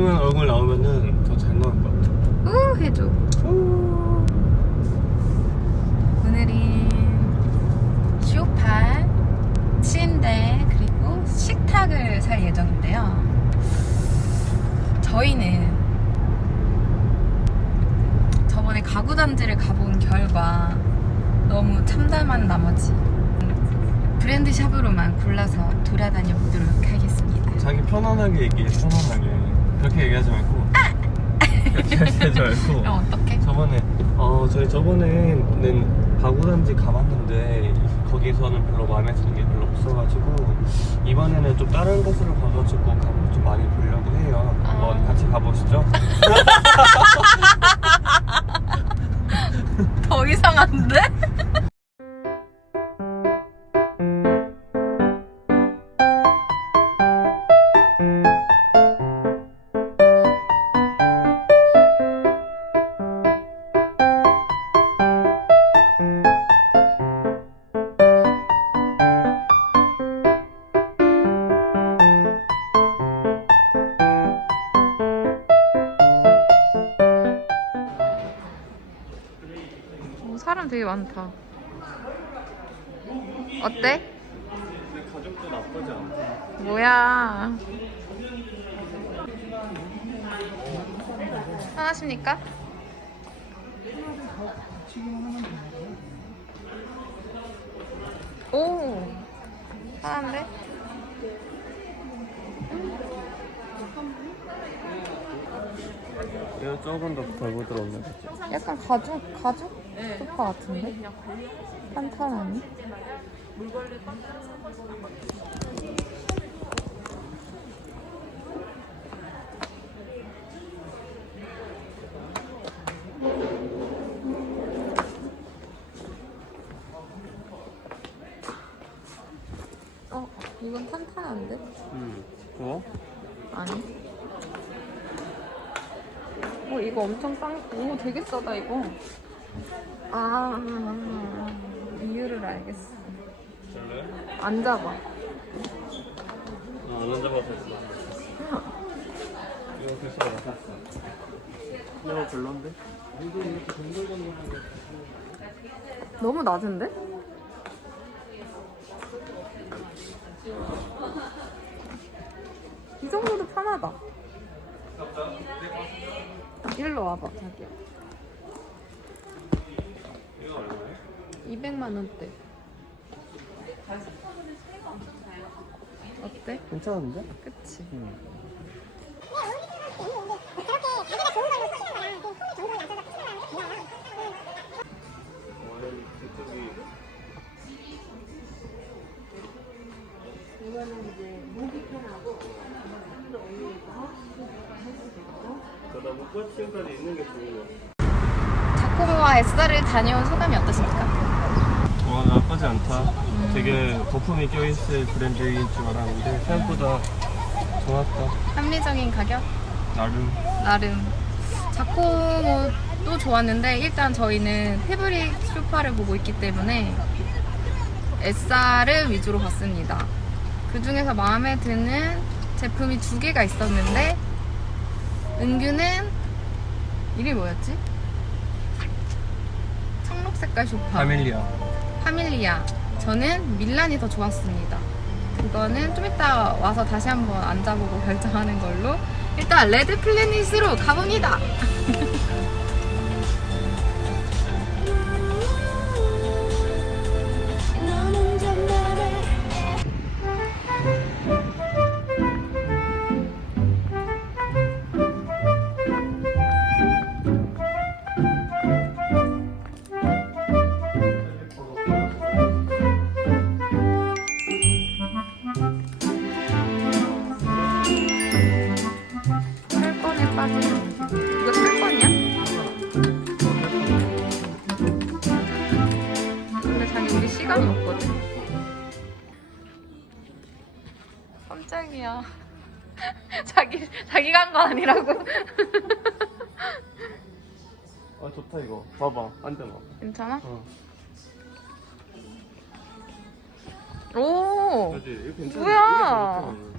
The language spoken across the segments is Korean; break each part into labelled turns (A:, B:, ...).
A: 자기만 얼굴 나오면은 더 잘 나올 것 같아.
B: 우 해줘. 오늘은 쇼파, 침대 그리고 식탁을 살 예정인데요. 저희는 저번에 가구 단지를 가본 결과 너무 참담한 나머지 브랜드 샵으로만 골라서 돌아다녀 보도록 하겠습니다.
A: 자기 편안하게 얘기해, 편안하게. 그렇게 얘기하지 말고. 그렇게 얘기하지 말고.
B: 그럼 어떡해?
A: 저번에, 어, 저희 저번에는 가구단지 가봤는데, 거기서는 별로 마음에 드는 게 별로 없어가지고, 이번에는 좀 다른 곳으로 가가지고 가구 좀 많이 보려고 해요. 한번
B: 아.
A: 같이 가보시죠.
B: 더 이상한데? 되게 많다. 어때?
A: 가격도 나쁘지 않다.
B: 뭐야? 편하십니까? 오, 편한데?
A: 이거 조금 더덜 부드럽네, 그치?
B: 약간 가죽 가죽 소파 같은데? 탄탄하니? 어, 이건 탄탄한데?
A: 응. 어?
B: 아니. 어, 이거 엄청 싼, 오, 되게 싸다, 이거. 아, 이유를 알겠어.
A: 별로야?
B: 앉아봐.
A: 아, 안 앉아봐서 했어. 이거 나 샀어. 이거 별론데?
B: 너무 낮은데? 이 정도도 편하다. 일로 와봐, 자기야.
A: 이거 얼마야?
B: 200만 원대. 어때?
A: 괜찮은데?
B: 그치?
A: 응. 와인 저쪽이 그 러다 뭐 지금까지 있는 게 좋은 거
B: 자코모와 에싸를 다녀온 소감이 어떠십니까?
A: 와 나쁘지 않다 되게 거품이 껴있을 브랜드인 줄 알았는데 생각보다 좋았다
B: 합리적인 가격?
A: 나름
B: 나름 자코모도 좋았는데 일단 저희는 패브릭 쇼파를 보고 있기 때문에 에싸를 위주로 봤습니다. 그 중에서 마음에 드는 제품이 두 개가 있었는데 은규는 이름이 뭐였지? 청록 색깔 쇼파.
A: 파밀리아
B: 파밀리아. 저는 밀란이 더 좋았습니다. 그거는 좀 이따 와서 다시 한번 앉아보고 결정하는 걸로. 일단 레드 플래닛으로 가봅니다. 깜짝이야. 자기 자기 간거 아니라고.
A: 아 좋다 이거 봐봐 앉아봐
B: 괜찮아?
A: 어
B: 오.
A: 그지 이거 괜찮아
B: 뭐야?
A: 이거 괜찮아.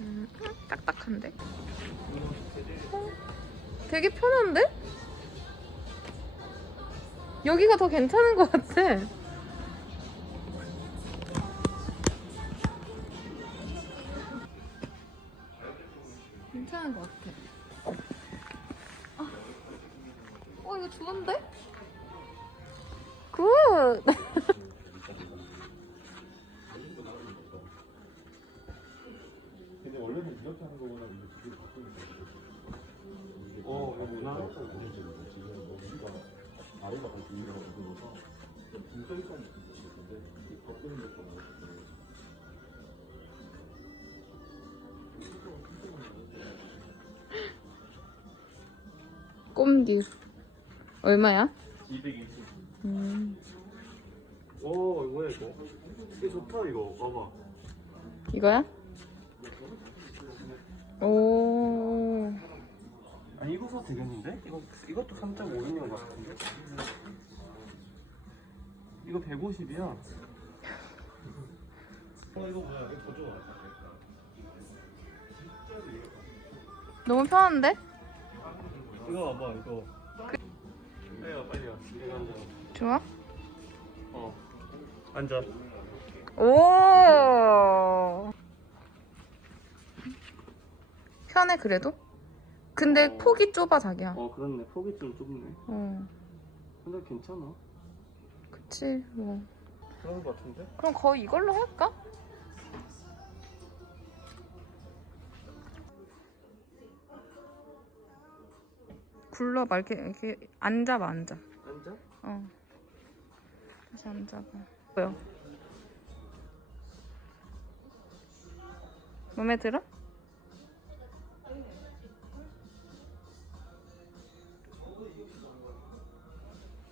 B: 음, 딱딱한데? 어, 되게 편한데? 여기가 더 괜찮은 것 같아. 괜찮은 것 같아. 아, 어 이거 좋은데? 굿. 꼼듀. 얼마야?
A: 220.
B: 음.
A: 오, 이거 뭐야, 이거? 이거 좋다, 이거. 봐봐.
B: 이거야? 오.
A: 아, 이거 사도 되겠는데? 이거, 이것도 3.5인용 같은데? 이거 150이야.
C: 어 이거 뭐야? 이거 더 좋아.
B: 너무 편한데?
A: 이거 봐봐, 이거. 빨리요, 빨리요. 이거 앉아.
B: 좋아?
A: 어. 앉아.
B: 오. 편해 그래도? 근데
A: 어.
B: 폭이 좁아 자기야.
A: 어, 그렇네. 폭이 좀 좁네.
B: 어.
A: 근데 괜찮아.
B: 그치 뭐.
A: 그런 거 같은데?
B: 그럼 거의 이걸로 할까? 굴러봐 이렇게 이렇게 앉아봐 앉아.
A: 앉아?
B: 어. 다시 앉아봐. 뭐야? 마음에 들어?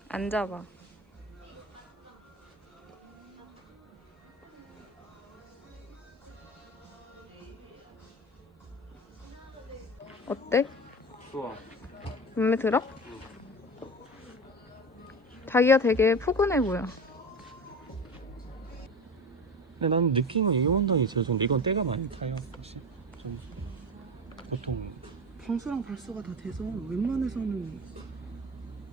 B: 앉아봐. 어때?
A: 좋아.
B: 마음에 들어? 자기가 되게 포근해 보여.
A: 근데 나는 느낌은 이 원단이 제일 좋은데 이건 때가 많이 타요. 혹시 좀 보통
D: 방수랑 발수가 다 돼서 웬만해서는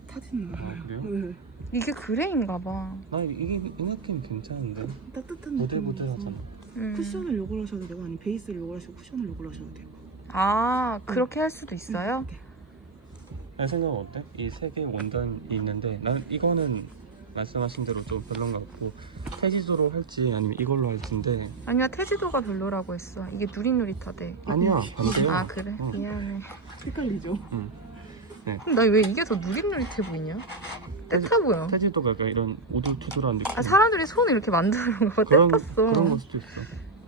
D: 타지는
A: 아,
D: 않아요.
A: 그래요?
D: 네.
B: 이게 그레인가 봐.
A: 나 이게 이 느낌 괜찮은데
D: 따뜻한. 느낌이라서
B: 음.
D: 쿠션을 요걸 하셔도 되고 아니면 베이스를 요걸 하시고 쿠션을 요걸 하셔도 돼요.
B: 아, 그렇게 할 수도 있어요?
D: 네.
A: 내 생각은 어때? 이 세 개 원단이 있는데 나는 이거는 말씀하신 대로 좀 별론 것 같고 태지도로 할지 아니면 이걸로 할지인데
B: 아니야, 태지도가 별로라고 했어. 이게 누릿누릿하대.
A: 아니야 반대야.
B: 아, 그래?
A: 어.
B: 미안해.
D: 헷갈리죠?
A: 응.
B: 나 왜 이게 더 누릿누릿해 보이냐? 떼타 보여.
A: 태지도가 약간 이런 오돌투돌한 느낌.
B: 아, 사람들이 손을 이렇게 만드는 거 봐.
A: 그런
B: 떼탔어.
A: 그런 걸 수도 있어.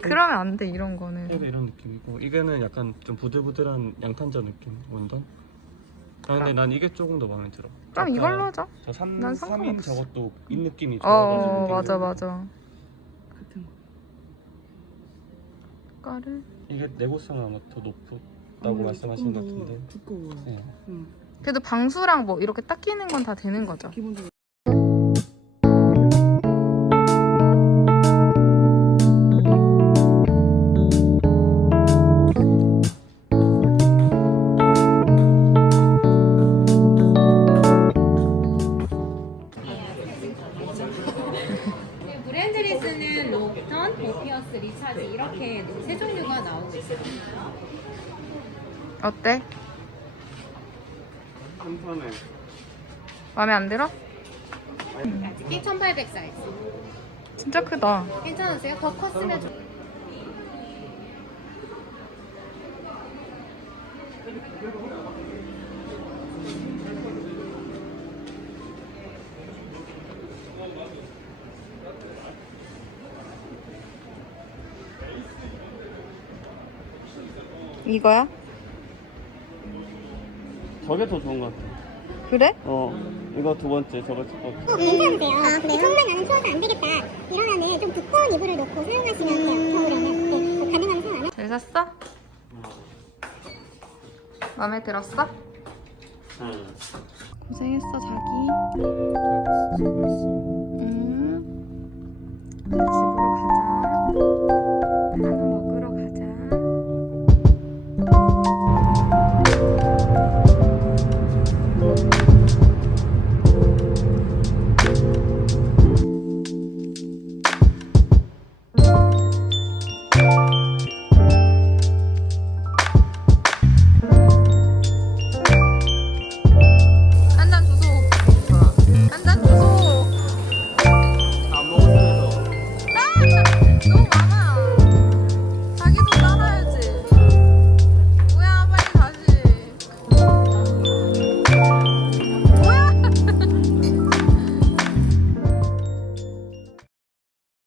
B: 그러면 안 돼, 이런 거는.
A: 이런 느낌이고 이거는 약간 좀 부들부들한 양탄자 느낌 원단. 아 근데 난 이게 조금 더 마음에 들어.
B: 그럼 이걸로 하자.
A: 저 3,
B: 난
A: 3인
B: 상관없어.
A: 저것도 이 느낌이
B: 어,
A: 좋아가지고
B: 맞아, 맞아.
D: 같은 거.
B: 가를.
A: 이게 내구성은 아마 더 높다고
D: 아무래도
A: 말씀하신 것 같은데
D: 두꺼워요.
A: 네.
D: 응.
B: 그래도 방수랑 뭐 이렇게 딱 끼는 건 다 되는 거죠?
D: 기본적으로
E: 브랜드리스는 록턴, 오피어스, 리차지 이렇게 세 종류가 나오고 있어요.
B: 어때?
A: 한편에
B: 마음에 안 들어?
E: 아직 1800 사이즈.
B: 진짜 크다.
E: 괜찮으세요? 더 컸으면 좋
B: 이거야?
A: 저게 더 좋은 것 같아
B: 그래?
A: 어 이거 두 번째 저거 첫 번째
F: 어, 괜찮으세요. 아, 네. 손만 나는 추워서 안 되겠다. 이러면은 좀 두꺼운 이불을 놓고 사용하시면 돼요. 겨울에는. 네. 뭐 가능하면 사용 안.
B: 잘 샀어? 마음에 들었어?
A: 응
B: 고생했어 자기. 음. 이제 집으로 가자.